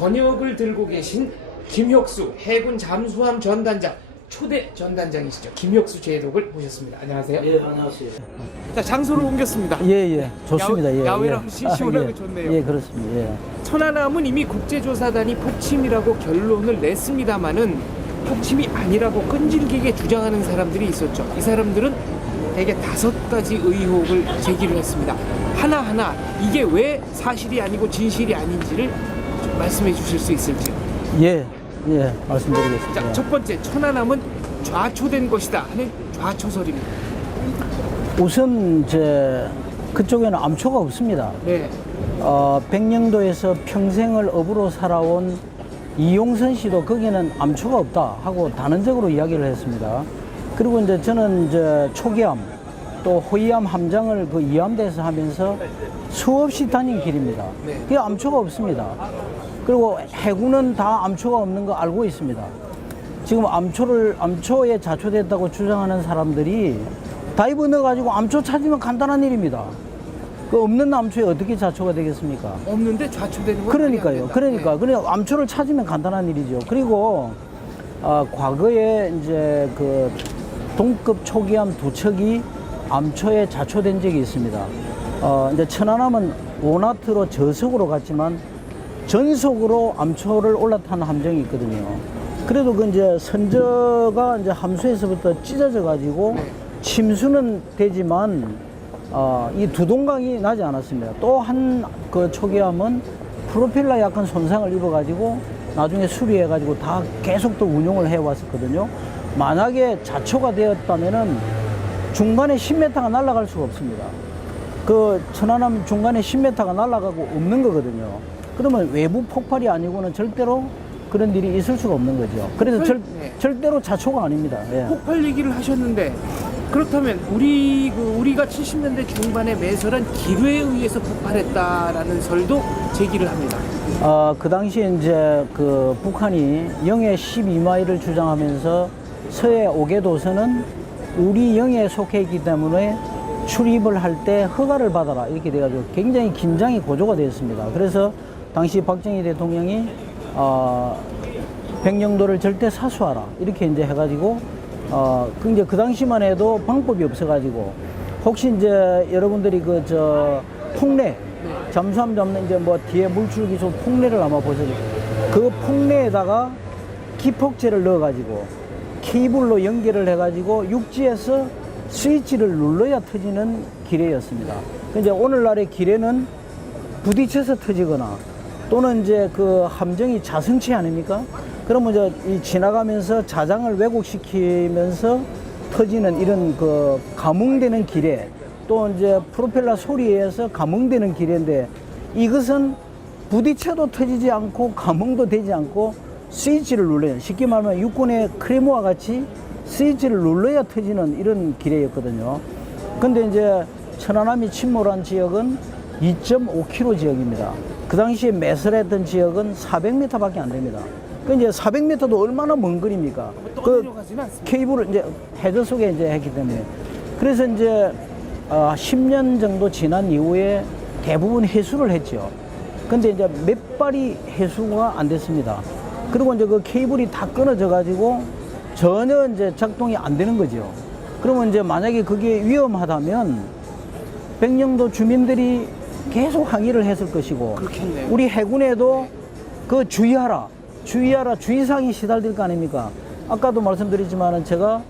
전역을 들고 계신 김혁수 해군 잠수함 전단장 초대 전단장이시죠. 김혁수 제독을 모셨습니다. 안녕하세요. 예, 안녕하세요. 자, 장소를 옮겼습니다. 예, 예, 좋습니다. 예, 야외랑 예. 시원하고 예. 좋네요. 예, 그렇습니다. 예. 천안함은 이미 국제조사단이 폭침이라고 결론을 냈습니다마는 폭침이 아니라고 끈질기게 주장하는 사람들이 있었죠. 이 사람들은 대개 5가지 의혹을 제기를 했습니다. 하나하나 이게 왜 사실이 아니고 진실이 아닌지를 좀 말씀해 주실 수 있을지요. 예, 예, 말씀드리겠습니다. 자, 첫 번째, 천안함은 좌초된 것이다 하는 좌초설입니다. 우선 그쪽에는 암초가 없습니다. 네. 백령도에서 평생을 업으로 살아온 이용선 씨도 거기는 암초가 없다 하고 단언적으로 이야기를 했습니다. 그리고 이제 저는 초기함 또 호위함 함장을 그 이함대에서 하면서 수없이 다닌 길입니다. 네. 그게 암초가 없습니다. 그리고 해군은 다 암초가 없는 거 알고 있습니다. 지금 암초에 자초됐다고 주장하는 사람들이 다이브 넣어가지고 암초 찾으면 간단한 일입니다. 그 없는 암초에 어떻게 자초가 되겠습니까? 없는데 좌초되는 건 그러니까요. 그러니까 그냥 암초를 찾으면 간단한 일이죠. 그리고 과거에 이제 그 동급 초기함 2척이 암초에 자초된 적이 있습니다. 이제 천안함은 오나트로 저속으로 갔지만 전속으로 암초를 올라탄 함정이 있거든요. 그래도 그 이제 선저가 이제 함수에서부터 찢어져 가지고 침수는 되지만 이 두동강이 나지 않았습니다. 또 한 그 초기함은 프로펠러 약간 손상을 입어 가지고 나중에 수리해 가지고 다 계속 또 운용을 해 왔었거든요. 만약에 자초가 되었다면은 중간에 10m가 날아갈 수가 없습니다. 그 천안함 중간에 10m가 날아가고 없는 거거든요. 그러면 외부 폭발이 아니고는 절대로 그런 일이 있을 수가 없는 거죠. 그래서 절대로 자초가 아닙니다. 예. 폭발 얘기를 하셨는데 그렇다면 우리가 70년대 중반에 매설한 기뢰에 의해서 폭발했다라는 설도 제기를 합니다. 그 당시에 이제 그 북한이 영해 12마일을 주장하면서 서해 5개 도서는 우리 영해에 속해 있기 때문에 출입을 할 때 허가를 받아라 이렇게 돼가지고 굉장히 긴장이 고조가 되었습니다. 그래서 당시 박정희 대통령이 백령도를 절대 사수하라 이렇게 이제 해가지고 이제 그 당시만 해도 방법이 없어가지고 혹시 이제 여러분들이 폭내 잠수함 잡는 이제 뭐 뒤에 물줄기소 폭내를 아마 보셨을 그 폭내에다가 기폭제를 넣어가지고 케이블로 연결을 해가지고 육지에서 스위치를 눌러야 터지는 기뢰였습니다. 이제 오늘날의 기뢰는 부딪혀서 터지거나 또는 이제 그 함정이 자성체 아닙니까? 그러면 이제 이 지나가면서 자장을 왜곡시키면서 터지는 이런 그 감응되는 기뢰 또 이제 프로펠러 소리에 의해서 감응되는 기뢰인데 이것은 부딪혀도 터지지 않고 감응도 되지 않고 스위치를 눌러요. 쉽게 말하면 육군의 크레모와 같이 스위치를 눌러야 터지는 이런 기뢰였거든요. 근데 이제 천안함이 침몰한 지역은 2.5km 지역입니다. 그 당시에 매설했던 지역은 400m밖에 안 됩니다. 그 이제 400m도 얼마나 먼 거리입니까? 그 케이블을 이제 해저 속에 이제 했기 때문에. 그래서 이제 10년 정도 지난 이후에 대부분 해수를 했죠. 근데 이제 몇 발이 해수가 안 됐습니다. 그리고 이제 그 케이블이 다 끊어져 가지고 전혀 이제 작동이 안 되는 거죠. 그러면 이제 만약에 그게 위험하다면 백령도 주민들이 계속 항의를 했을 것이고 그렇겠네요. 우리 해군에도 그 주의하라 주의사항이 시달릴 거 아닙니까? 아까도 말씀드렸지만은 제가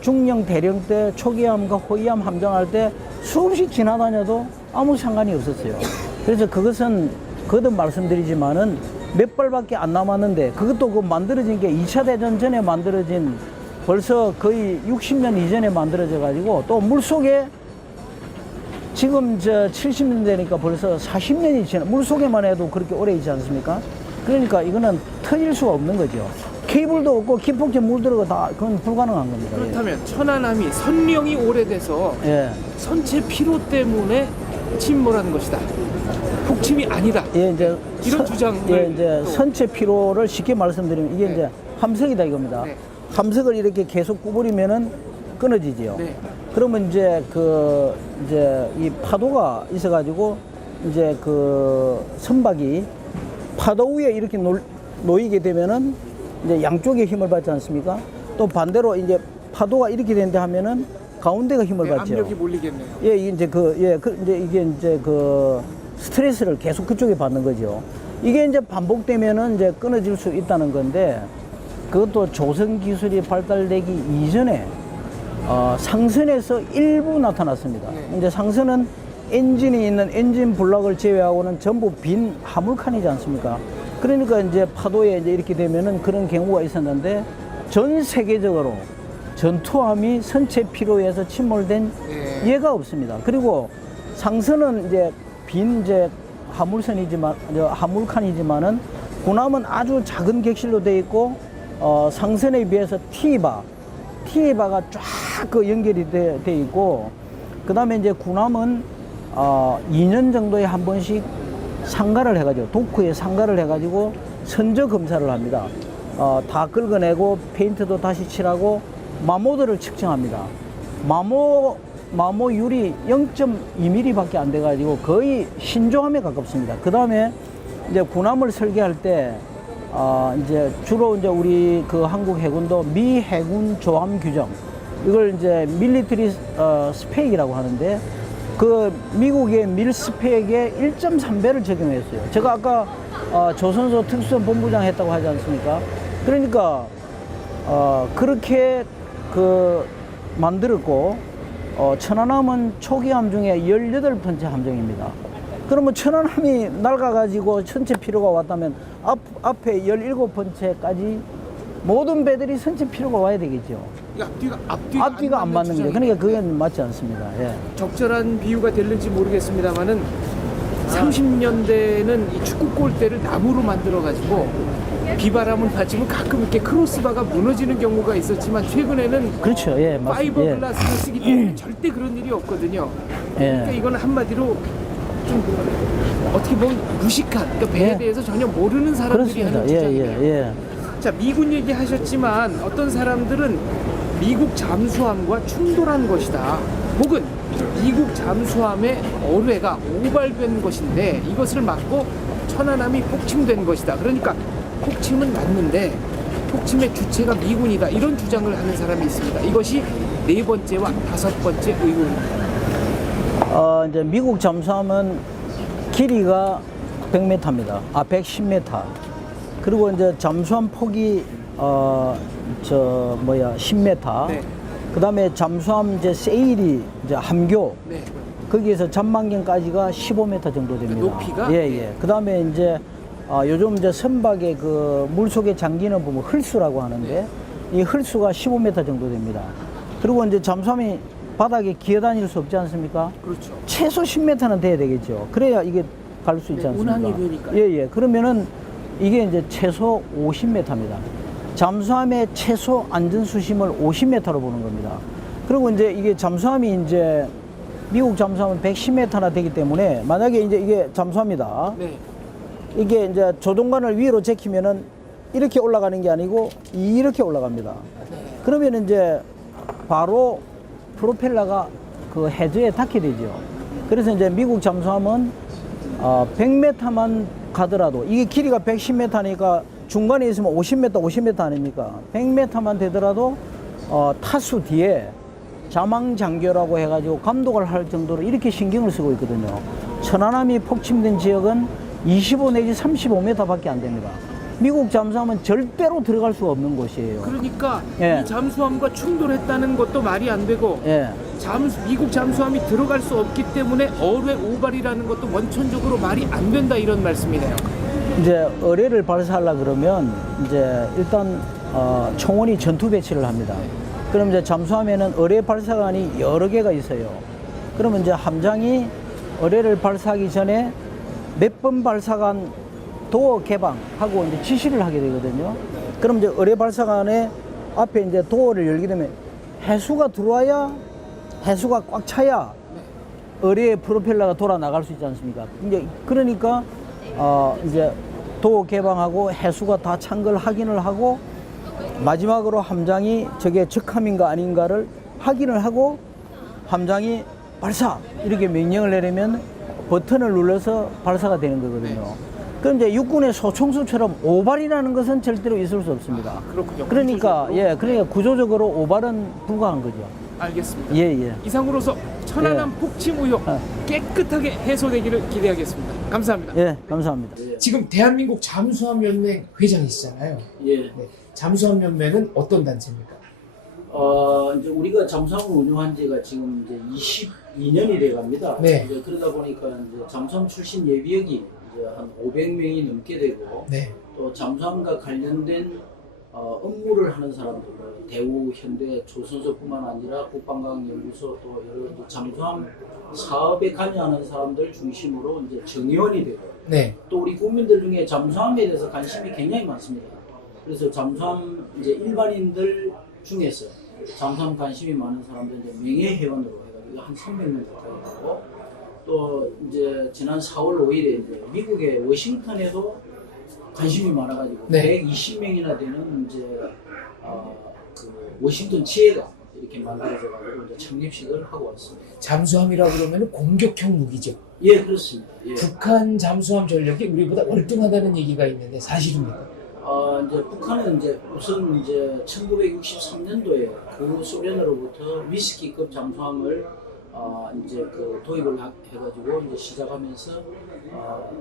중령 대령 때 초기함과 호위함 함정할 때 수없이 지나다녀도 아무 상관이 없었어요. 그래서 그것은 거듭 말씀드리지만은 몇 발밖에 안 남았는데 그것도 그 만들어진 게 2차 대전 전에 만들어진 벌써 거의 60년 이전에 만들어져 가지고 또 물속에 지금 70년 되니까 벌써 40년이 지나 물속에만 해도 그렇게 오래 있지 않습니까? 그러니까 이거는 터질 수가 없는 거죠. 케이블도 없고 기폭제 물 들어가 다 그건 불가능한 겁니다. 그렇다면 천안함이 선령이 오래돼서 선체 피로 때문에 침몰하는 것이다. 폭침이 아니다. 이제 이런 주장을 이제 선체 피로를 쉽게 말씀드리면 이게 이제 함석이다 이겁니다. 함석을 이렇게 계속 구부리면은 끊어지지요. 그러면 이제 이 파도가 있어가지고 이제 그 선박이 파도 위에 이렇게 놓이게 되면은 이제 양쪽에 힘을 받지 않습니까? 또 반대로 이제 파도가 이렇게 된다 하면은 가운데가 힘을 네, 받죠. 압력이 몰리겠네요. 예, 이제 이제 이게 이제 스트레스를 계속 그쪽에 받는 거죠. 이게 이제 반복되면은 이제 끊어질 수 있다는 건데, 그것도 조선 기술이 발달되기 이전에 상선에서 일부 나타났습니다. 네. 이제 상선은 엔진이 있는 엔진 블럭을 제외하고는 전부 빈 화물칸이지 않습니까? 그러니까 이제 파도에 이제 이렇게 되면은 그런 경우가 있었는데, 전 세계적으로 전투함이 선체 피로에서 침몰된 네. 예가 없습니다. 그리고 상선은 이제 빈 이제 화물칸이지만은 군함은 아주 작은 객실로 되어 있고, 상선에 비해서 T바가 쫙 그 연결이 돼 있고, 그 다음에 이제 군함은 2년 정도에 한 번씩 상가를 해가지고, 도크에 상가를 해가지고 선저 검사를 합니다. 다 긁어내고 페인트도 다시 칠하고 마모들을 측정합니다. 마모율이 0.2mm 밖에 안 돼가지고 거의 신조함에 가깝습니다. 그 다음에 이제 군함을 설계할 때, 이제 주로 이제 우리 그 한국 해군도 미 해군 조함 규정, 이걸 이제 밀리터리 스펙이라고 하는데, 그 미국의 밀 스펙에 1.3배를 적용했어요. 제가 아까 조선소 특수선 본부장 했다고 하지 않습니까? 그러니까 그렇게 그 만들었고, 천안함은 초기함 중에 18번째 함정입니다. 그러면 천안함이 낡아가지고 선체 피로가 왔다면 앞에 17번째까지 모든 배들이 선체 피로가 와야 되겠죠. 앞뒤가 안 맞는 거죠. 그러니까 그건 맞지 않습니다. 예. 적절한 비유가 될는지 모르겠습니다만은 30년대는 이 축구 골대를 나무로 만들어가지고 비바람을 맞으면 가끔 이렇게 크로스바가 무너지는 경우가 있었지만, 최근에는 그렇죠. 예, 맞습니다. 파이버글라스를 쓰기 때문에 절대 그런 일이 없거든요. 그러니까 이거는 한마디로 좀 어떻게 보면 무식한, 그러니까 배에 대해서 전혀 모르는 사람들이 그렇습니다. 하는 주장이에요. 예. 자, 미군 얘기하셨지만 어떤 사람들은 미국 잠수함과 충돌한 것이다, 혹은 미국 잠수함의 어뢰가 오발된 것인데 이것을 막고 천안함이 폭침된 것이다. 그러니까 폭침은 맞는데 폭침의 주체가 미군이다, 이런 주장을 하는 사람이 있습니다. 이것이 네 번째와 다섯 번째 의혹입니다. 이제 미국 잠수함은 길이가 100m입니다. 110m. 그리고 이제 잠수함 폭이 10m. 네. 그 다음에 잠수함 이제 세일이 이제 함교. 네. 거기에서 전망경까지가 15m 정도 됩니다. 높이가? 예. 그 다음에 이제 요즘 이제 선박에 그 물속에 잠기는 부분 흘수라고 하는데, 이 흘수가 15m 정도 됩니다. 그리고 이제 잠수함이 바닥에 기어다닐 수 없지 않습니까? 그렇죠. 최소 10m는 돼야 되겠죠. 그래야 이게 갈 수 있지 않습니까? 운항이 되니까요. 예. 그러면은 이게 이제 최소 50m입니다. 잠수함의 최소 안전 수심을 50m로 보는 겁니다. 그리고 이제 이게 잠수함이 이제 미국 잠수함은 110m나 되기 때문에, 만약에 이제 이게 잠수함이다. 네. 이게 이제 조종관을 위로 제키면은 이렇게 올라가는 게 아니고 이렇게 올라갑니다. 그러면 이제 바로 프로펠러가 그 해저에 닿게 되죠. 그래서 이제 미국 잠수함은 100m만 가더라도, 이게 길이가 110m니까 중간에 있으면 50m 아닙니까? 100m만 되더라도 타수 뒤에 자망장교라고 해가지고 감독을 할 정도로 이렇게 신경을 쓰고 있거든요. 천안함이 폭침된 지역은 25 내지 35m 밖에 안 됩니다. 미국 잠수함은 절대로 들어갈 수가 없는 곳이에요. 그러니까 예. 이 잠수함과 충돌했다는 것도 말이 안 되고, 예. 미국 잠수함이 들어갈 수 없기 때문에 어뢰 오발이라는 것도 원천적으로 말이 안 된다, 이런 말씀이네요. 이제 어뢰를 발사하려 그러면 이제 일단 총원이 전투 배치를 합니다. 그럼 이제 잠수함에는 어뢰 발사관이 여러 개가 있어요. 그러면 이제 함장이 어뢰를 발사하기 전에 몇 번 발사관 도어 개방하고 이제 지시를 하게 되거든요. 그럼 이제 어뢰 발사관에 앞에 이제 도어를 열게 되면 해수가 들어와야, 해수가 꽉 차야 어뢰의 프로펠러가 돌아 나갈 수 있지 않습니까? 이제 그러니까 이제 도어 개방하고 해수가 다 찬 걸 확인을 하고, 마지막으로 함장이 저게 적함인가 아닌가를 확인을 하고 함장이 발사 이렇게 명령을 내리면 버튼을 눌러서 발사가 되는 거거든요. 그럼 이제 육군의 소총수처럼 오발이라는 것은 절대로 있을 수 없습니다. 그렇군요. 그러니까 구조적으로. 예, 그러니까 구조적으로 오발은 불가한 거죠. 알겠습니다. 예, 예. 이상으로서 천안함 예. 폭침 의혹 깨끗하게 해소되기를 기대하겠습니다. 감사합니다. 예, 감사합니다. 지금 대한민국 잠수함연맹 회장이시잖아요. 예. 네. 잠수함연맹은 어떤 단체입니까? 이제 우리가 잠수함을 운영한 지가 지금 이제 22년이 돼 갑니다. 네. 이제 그러다 보니까 이제 잠수함 출신 예비역이 이제 한 500명이 넘게 되고 네. 또 잠수함과 관련된 업무를 하는 사람들, 대우, 현대, 조선소뿐만 아니라 국방과학연구소 또 여러 또 잠수함 사업에 관여하는 사람들 중심으로 이제 정의원이 되고 네. 또 우리 국민들 중에 잠수함에 대해서 관심이 굉장히 많습니다. 그래서 잠수함 이제 일반인들 중에서 잠수함 관심이 많은 사람들 이제 명예회원으로 해가지고 한 300명 가까이 되고 또 이제 지난 4월 5일에 이제 미국의 워싱턴에도 관심이 많아가지고 네. 120명이나 되는 이제 그 워싱턴 지회가 이렇게 만들어져가지고 이제 창립식을 하고 왔습니다. 잠수함이라고 그러면 공격형 무기죠. 예, 그렇습니다. 예. 북한 잠수함 전력이 우리보다 월등하다는 얘기가 있는데 사실입니까? 이제 북한은 이제 우선 이제 1963년도에 그 소련으로부터 위스키급 잠수함을 이제 그 도입을 해가지고 이제 시작하면서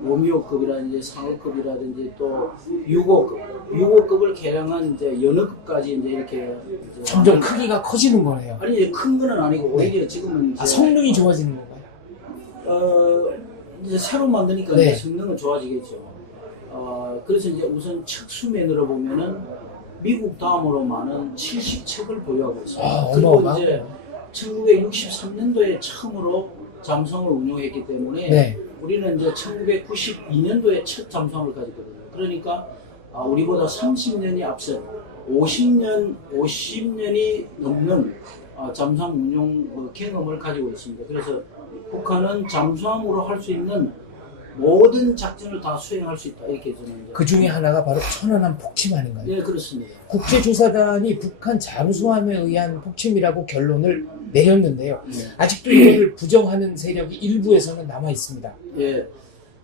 로미오급이라든지 상어급이라든지 또 6호급을 개량한 이제 연어급까지 이제 이렇게 이제 점점 크기가 커지는 거네요. 아니 이제 큰 거는 아니고 오히려 지금은 이제 성능이 좋아지는 건가요? 이제 새로 만드니까 네. 이제 성능은 좋아지겠죠. 그래서 이제 우선 척수면으로 보면은 미국 다음으로 많은 70척을 보유하고 있습니다. 그리고 어마어마하네요. 이제 1963년도에 처음으로 잠수함을 운용했기 때문에 네. 우리는 이제 1992년도에 첫 잠수함을 가졌거든요. 그러니까 우리보다 30년이 앞선 50년이 넘는 잠수함 운용 경험을 가지고 있습니다. 그래서 북한은 잠수함으로 할 수 있는 모든 작전을 다 수행할 수 있다 이렇게 저는 이제 그 중에 하나가 바로 천안함 폭침 아닌가요? 네, 그렇습니다. 국제조사단이 북한 잠수함에 의한 폭침이라고 결론을 내렸는데요. 네. 아직도 이거를 부정하는 세력이 일부에서는 남아 있습니다. 예,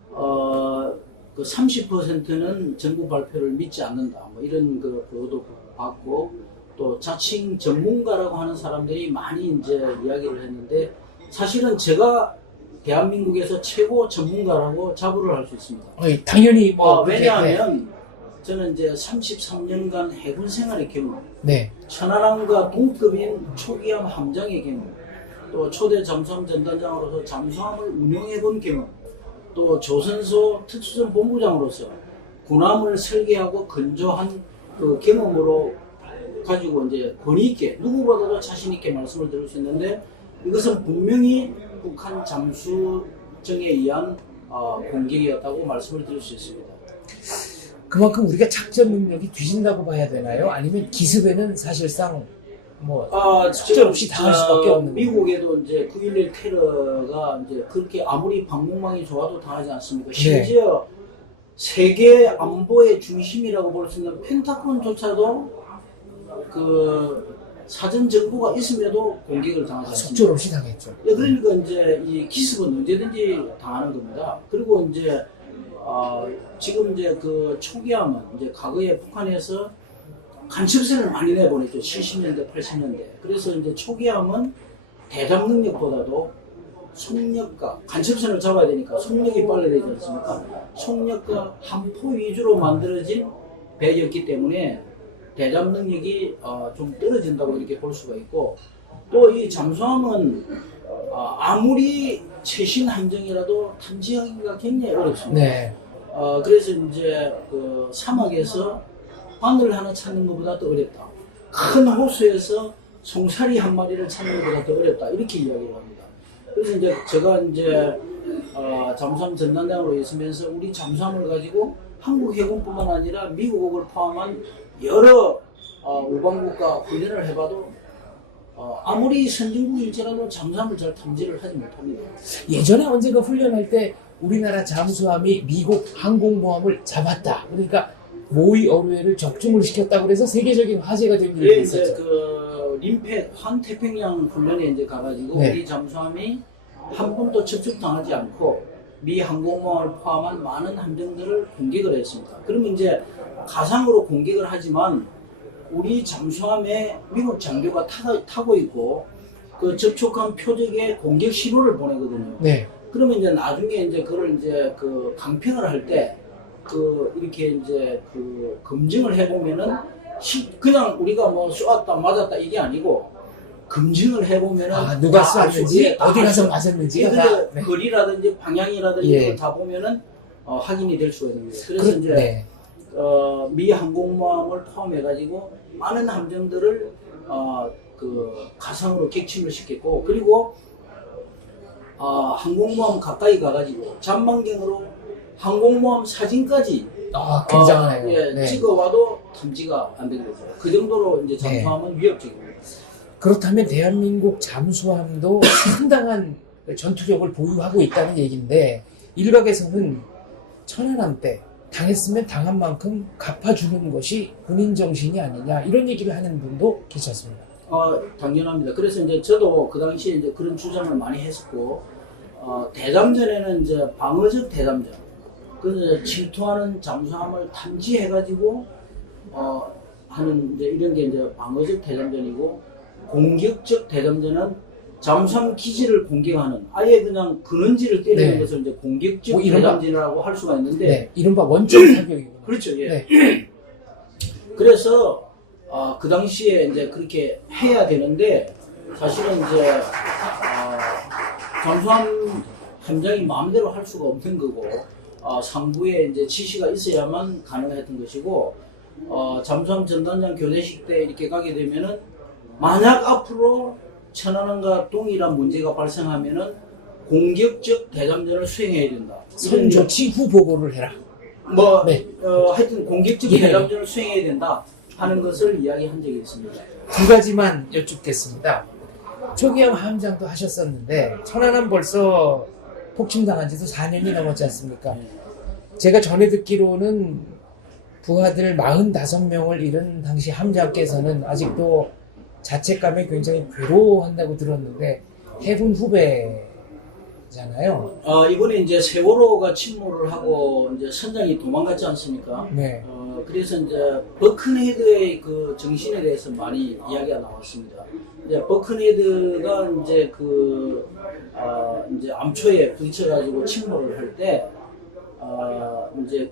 그 30%는 정부 발표를 믿지 않는다. 뭐 이런 그 보도 받고 또 자칭 전문가라고 하는 사람들이 많이 이제 이야기를 했는데 사실은 제가 대한민국에서 최고 전문가라고 자부를 할 수 있습니다. 당연히 뭐 왜냐하면 저는 이제 33년간 해군 생활의 경험, 네. 천안함과 동급인 초기함 함장의 경험, 또 초대 잠수함 전단장으로서 잠수함을 운영해본 경험, 또 조선소 특수전 본부장으로서 군함을 설계하고 건조한 그 경험으로 가지고 이제 권위 있게 누구보다도 자신 있게 말씀을 드릴 수 있는데 이것은 분명히 북한 잠수정에 의한 공격이었다고 말씀을 드릴 수 있습니다. 그만큼 우리가 작전 능력이 뒤진다고 봐야 되나요? 아니면 기습에는 사실상 뭐 속절없이 당할 수밖에 없는 미국에도 이제 9.11 테러가 이제 그렇게 아무리 방공망이 좋아도 당하지 않습니까? 심지어 세계 안보의 중심이라고 볼 수 있는 펜타곤조차도 그 사전 정보가 있음에도 공격을 당하지 않습니다. 속절없이 당했죠. 그러니까 이제 이 기습은 언제든지 당하는 겁니다. 그리고 이제 지금 이제 그 초기함은 이제 과거에 북한에서 간첩선을 많이 내보냈죠. 70년대, 80년대. 그래서 이제 초기함은 대담 능력보다도 속력과 간첩선을 잡아야 되니까 속력이 빨라야 되지 않습니까? 속력과 함포 위주로 만들어진 배였기 때문에 대담 능력이 좀 떨어진다고 이렇게 볼 수가 있고 또 이 잠수함은 아무리 최신 함정이라도 탐지하기가 굉장히 어렵습니다. 네. 그래서 이제 그 사막에서 바늘 하나 찾는 것보다 더 어렵다. 큰 호수에서 송사리 한 마리를 찾는 것보다 더 어렵다. 이렇게 이야기를 합니다. 그래서 이제 제가 이제 잠수함 전단장으로 있으면서 우리 잠수함을 가지고 한국 해군뿐만 아니라 미국을 포함한 여러 우방국과 훈련을 해봐도 아무리 선진국일지라도 잠수함을 잘 탐지를 하지 못합니다. 예전에 언젠가 훈련할 때 우리나라 잠수함이 미국 항공모함을 잡았다. 그러니까 모의 어뢰를 적중을 시켰다고 그래서 세계적인 화제가 된 일이 이제 있었죠. 그 림팩 환태평양 훈련에 이제 가가지고 네. 우리 잠수함이 한 번도 접촉당하지 않고 미 항공모함을 포함한 많은 함정들을 공격을 했습니다. 그러면 이제 가상으로 공격을 하지만 우리 잠수함에 미국 장교가 타고 있고 그 접촉한 표적에 공격 신호를 보내거든요. 네. 그러면 이제 나중에 이제 그걸 이제 그 강평을 할 때 그 이렇게 이제 그 검증을 해보면은 그냥 우리가 뭐 쏘았다 맞았다 이게 아니고 검증을 해보면은 누가 다 알 수- 쐈는지 예, 다 어디 알 가서 수- 맞았는지가 예, 다. 네. 거리라든지 방향이라든지 예. 이걸 다 보면은 확인이 될 수가 있는 거예요. 그래서 그, 이제 네. 미 항공모함을 포함해가지고 많은 함정들을 그 가상으로 객침을 시켰고 그리고 항공모함 가까이 가가지고 전망경으로 항공모함 사진까지 굉장하네요. 예, 네. 찍어와도 탐지가 안 된 거죠. 그 정도로 이제 잠수함은 위협적입니다. 그렇다면 대한민국 잠수함도 상당한 전투력을 보유하고 있다는 얘기인데 일각에서는 천안함 때 당했으면 당한 만큼 갚아주는 것이 군인 정신이 아니냐 이런 얘기를 하는 분도 계셨습니다. 당연합니다. 그래서 이제 저도 그 당시에 이제 그런 주장을 많이 했었고, 대잠전에는 이제 방어적 대잠전, 그래서 침투하는 잠수함을 탐지해가지고, 하는 이제 이런 게 이제 방어적 대잠전이고, 공격적 대잠전은 잠수함 기지를 공격하는, 아예 그냥 근원지를 때리는 네. 것을 이제 공격적 뭐 이른바- 대잠전이라고 할 수가 있는데, 네, 이른바 원점 타격이구나. 그렇죠, 예. 네. 그래서 그 당시에 이제 그렇게 해야 되는데 사실은 이제 잠수함 함장이 마음대로 할 수가 없는 거고 상부에 이제 지시가 있어야만 가능했던 것이고 잠수함 전단장 교대식 때 이렇게 가게 되면은 만약 앞으로 천안함과 동일한 문제가 발생하면은 공격적 대잠전을 수행해야 된다. 선조치 후 보고를 해라. 뭐 네. 하여튼 공격적 예. 대잠전을 수행해야 된다 하는 것을 이야기한 적이 있습니다. 두 가지만 여쭙겠습니다. 초기형 함장도 하셨었는데 천안함 벌써 폭침당한 지도 4년이 넘었지 않습니까? 제가 전에 듣기로는 부하들 45명을 잃은 당시 함장께서는 아직도 자책감에 굉장히 괴로워한다고 들었는데 해군 후배잖아요. 이번에 이제 세월호가 침몰을 하고 이제 선장이 도망갔지 않습니까? 네. 그래서 이제 버큰헤드의 그 정신에 대해서 많이 이야기가 나왔습니다. 이제 버큰헤드가 이제 이제 암초에 부딪혀가지고 침몰을 할 때, 이제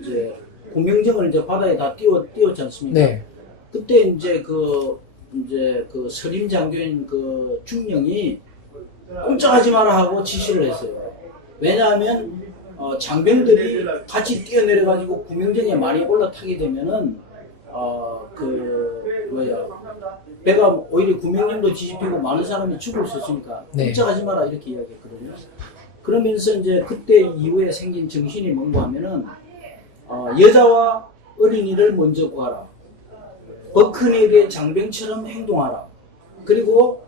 이제 구명정을 이제 바다에 다 띄웠지 않습니까? 네. 그때 이제 서림 장교인 그 중령이 꼼짝하지 마라 하고 지시를 했어요. 왜냐하면 장병들이 같이 뛰어내려가지고 구명정에 많이 올라타게 되면은 배가 오히려 구명정도 뒤집히고 많은 사람이 죽을 수 있으니까 네. 꼼짝하지 마라 이렇게 이야기했거든요. 그러면서 이제 그때 이후에 생긴 정신이 뭔가 하면은 여자와 어린이를 먼저 구하라. 버큰헤드의 장병처럼 행동하라. 그리고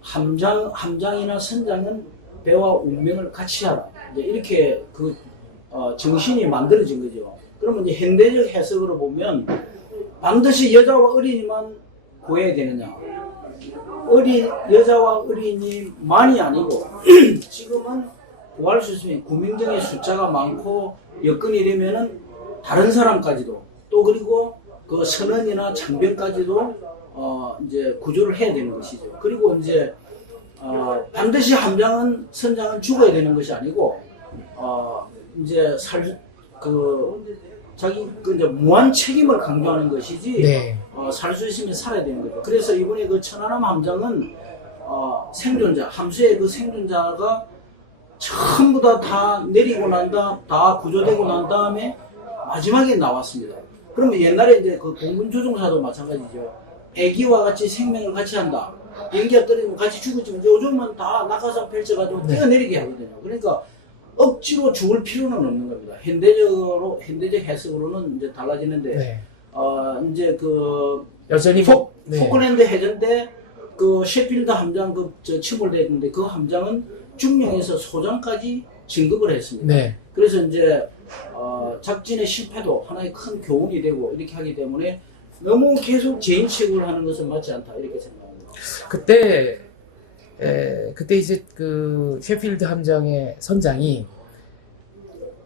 함장이나 선장은 배와 운명을 같이 하라. 이제 이렇게 정신이 만들어진 거죠. 그러면 이제 현대적 해석으로 보면 반드시 여자와 어린이만 구해야 되느냐? 여자와 어린이만이 아니고 지금은 구할 수 있으면 구명정의 숫자가 많고 여건이 되면은 다른 사람까지도 또 그리고 그 선원이나 장병까지도 이제 구조를 해야 되는 것이죠. 그리고 이제 반드시 함장은 선장은 죽어야 되는 것이 아니고 이제 자기 이제 무한 책임을 강조하는 것이지 네. 살 수 있으면 살아야 되는 거죠. 그래서 이번에 그 천안함 함장은 생존자 함수의 그 생존자가 전부 다 내리고 다 구조되고 난 다음에 마지막에 나왔습니다. 그러면 옛날에 이제 그 공군 조종사도 마찬가지죠. 애기와 같이 생명을 같이 한다. 비행기가 떨어지면 같이 죽었지만 요즘은 다 낙하산 펼쳐가지고 뛰어내리게 하거든요. 그러니까 억지로 죽을 필요는 없는 겁니다. 현대적 해석으로는 이제 달라지는데, 네. 이제 여전히 포클랜드 해전 때 그 셰필드 함장 침몰됐는데 그 함장은 중령에서 소장까지 진급을 했습니다. 네. 그래서 이제 작전의 실패도 하나의 큰 교훈이 되고 이렇게 하기 때문에 너무 계속 재인책을 하는 것은 맞지 않다 이렇게 생각합니다. 그때 그때 이제 그 셰필드 함장의 선장이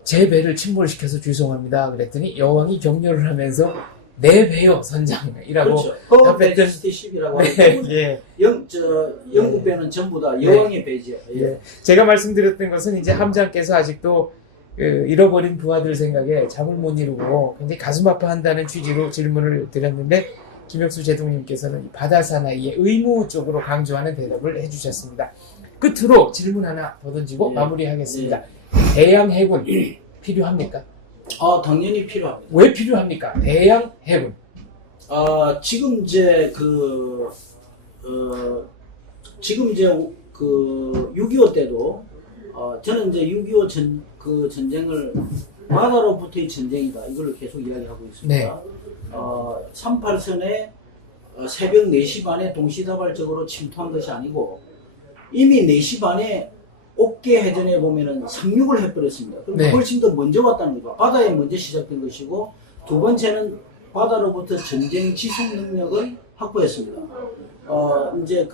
제 배를 침몰시켜서 죄송합니다. 그랬더니 여왕이 격려를 하면서 내 배요 선장이라고 그렇죠. 허 답했던. 매제스티 10이라고 네, 하고 예. 영국 배는 전부 다 여왕의 배죠. 예. 예. 제가 말씀드렸던 것은 이제 함장께서 아직도 그 잃어버린 부하들 생각에 잠을 못 이루고 굉장히 가슴 아파한다는 취지로 질문을 드렸는데 김혁수 제독님께서는 바다 사나이의 의무 쪽으로 강조하는 대답을 해주셨습니다. 끝으로 질문 하나 더 던지고 예. 마무리하겠습니다. 대양 해군 필요합니까? 당연히 필요합니다. 왜 필요합니까? 대양 해군. 지금 이제 지금 이제 6.25 때도 저는 이제 6.25 전쟁을 바다로부터의 전쟁이다 이걸 계속 이야기하고 있습니다. 네. 38선에 새벽 4시 반에 동시다발적으로 침투한 것이 아니고 이미 4시 반에 옥계 해전에 보면은 상륙을 해버렸습니다. 그럼 네. 훨씬 더 먼저 왔다는 거죠. 바다에 먼저 시작된 것이고 두 번째는 바다로부터 전쟁 지속 능력을 확보했습니다. 이제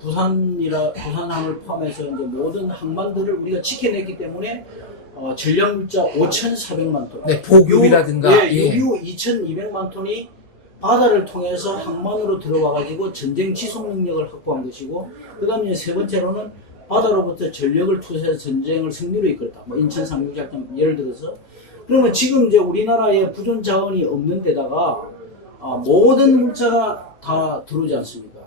부산함을 포함해서 이제 모든 항만들을 우리가 지켜냈기 때문에 전략 물자 5,400만 톤. 네, 보급이라든가. 예, 6.25 2,200만 톤이 바다를 통해서 항만으로 들어와가지고 전쟁 지속 능력을 확보한 것이고, 그 다음에 세 번째로는 바다로부터 전력을 투사해서 전쟁을 승리로 이끌었다. 뭐 인천 상륙작전 예를 들어서. 그러면 지금 이제 우리나라에 부존 자원이 없는 데다가 모든 물자가 다 들어오지 않습니까?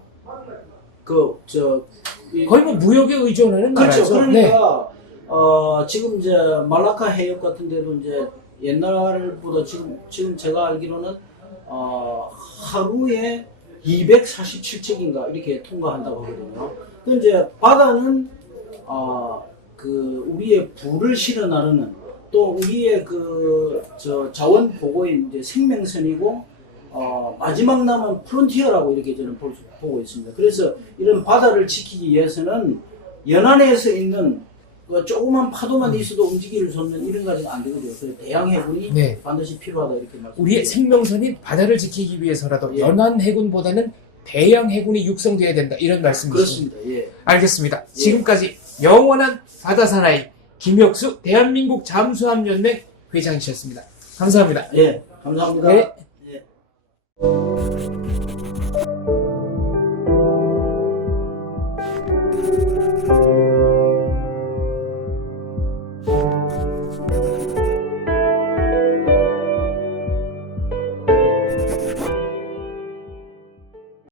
거의 뭐 무역에 의존하는 그렇죠. 나라죠. 그러니까 지금 이제 말라카 해협 같은 데도 이제 옛날보다 지금 제가 알기로는 하루에 247척인가 이렇게 통과한다고 하거든요. 그 이제 바다는 우리의 부를 실어 나르는 또 우리의 자원 보고의 이제 생명선이고 마지막 남은 프론티어라고 이렇게 저는 보고 있습니다. 그래서 이런 바다를 지키기 위해서는 연안에서 있는 조그만 파도만 있어도 움직이를 솟는 이런 가지가 안 되거든요. 그래서 대양 해군이 네. 반드시 필요하다 이렇게 말씀드립니다. 우리의 생명선인 바다를 지키기 위해서라도 예. 연안 해군보다는 대양 해군이 육성돼야 된다 이런 말씀이십니다. 그렇습니다. 예. 알겠습니다. 지금까지 영원한 바다 사나이 김혁수 대한민국 잠수함연맹 회장이셨습니다. 감사합니다. 예. 감사합니다. 네. 예.